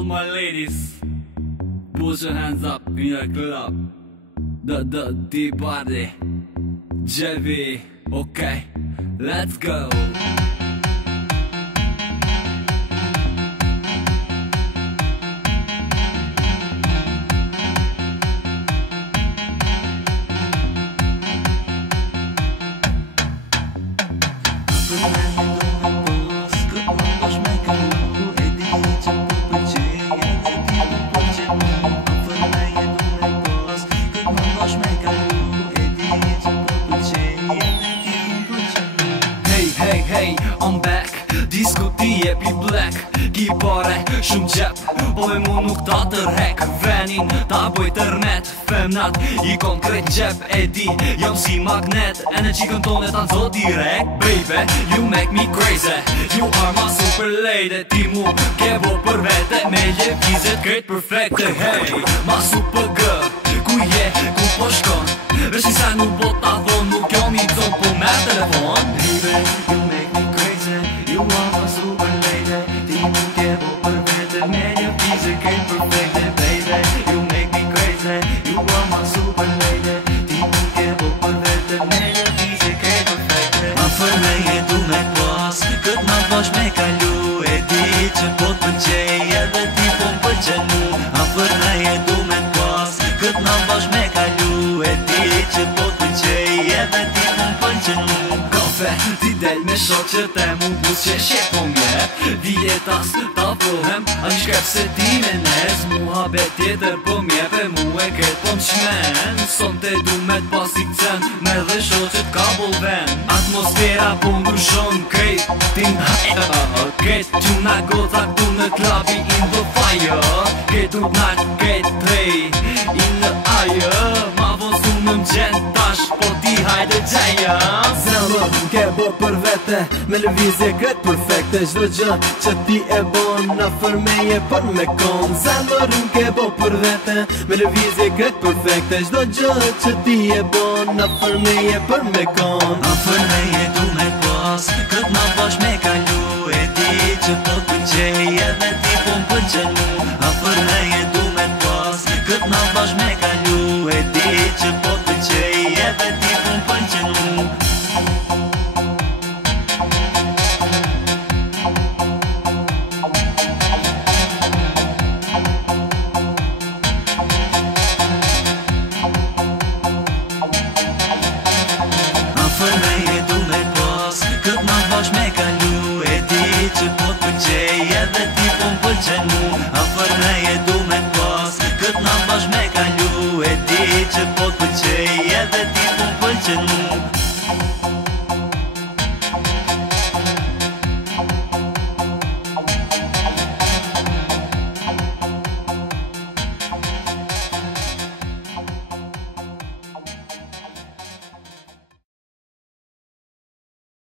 all my ladies, put your hands up in your club. The deep party, JV, okay, let's go. Hey, I'm back, disco ti e pi black. Ki pare shumë qep, po e mu nuk ta tërhek. Venin ta boj tërnet, femnat i kon krejt qep. E di, jam si magnet, e në qikën tonë e tanë zot direkt. Baby, you make me crazy, you are my super lady. Ti mu ke bo për vete, me levizet krejt perfekte. Hey, ma super girl, ku je, ku po shkon? Vesh i sa nuk po ta thon, nuk jom i ton po me telefon. Baby, you make me crazy, you are my super lady. Ti mu ke bo për vete, me levizet krejt perfekte. Baby, you make me crazy, you are my super lady. Ti mu ke bo për vete, me levizet krejt perfekte. Ma për me jetu me pas, kët ma bash me kalu. E di që po t'pëlqej, edhe ti po m'pëlqen mu. Ma për me jetu me pas, kët ma bash me kalu. E di që po t'pëlqej, edhe ti po m'pëlqen mu. Kafe, ti del me shoqet e mu bus që shqep po mje. Dietas ta pohem, a një shkep se ti me nes. Muhabet tjetër po mjepe, mu e kret po m'shmen. Son te du me t'pas i këcen, me dhe shoqet ka bolven. Atmosfera po ndryshon krejt, tin hajë. Kret që na goza këtu në klabi in the fire. Kret u t'nak, kret trej, in the aje. Ma vosu më m'gjen tash, po ti hajde gjeja. Zemër ke bo për vete, me lëvizje kret perfekte. Çdo gjë që ti e bon, na fërmeje për me kon. Zemër ke bo për vete, me lëvizje kret perfekte. Çdo gjë që ti e bon, na fërmeje për me kon. Ma për me jetu me pas, kët ma bash me kalu. E di që po t'pëlqej, edhe ti po m'pëlqen mu. Ma për me jetu me pas, kët ma bash me kalu. E di që po t'pëlqej, edhe ti po m'pëlqen mu. Ma për me jetu me pas, kët ma bash me kalu.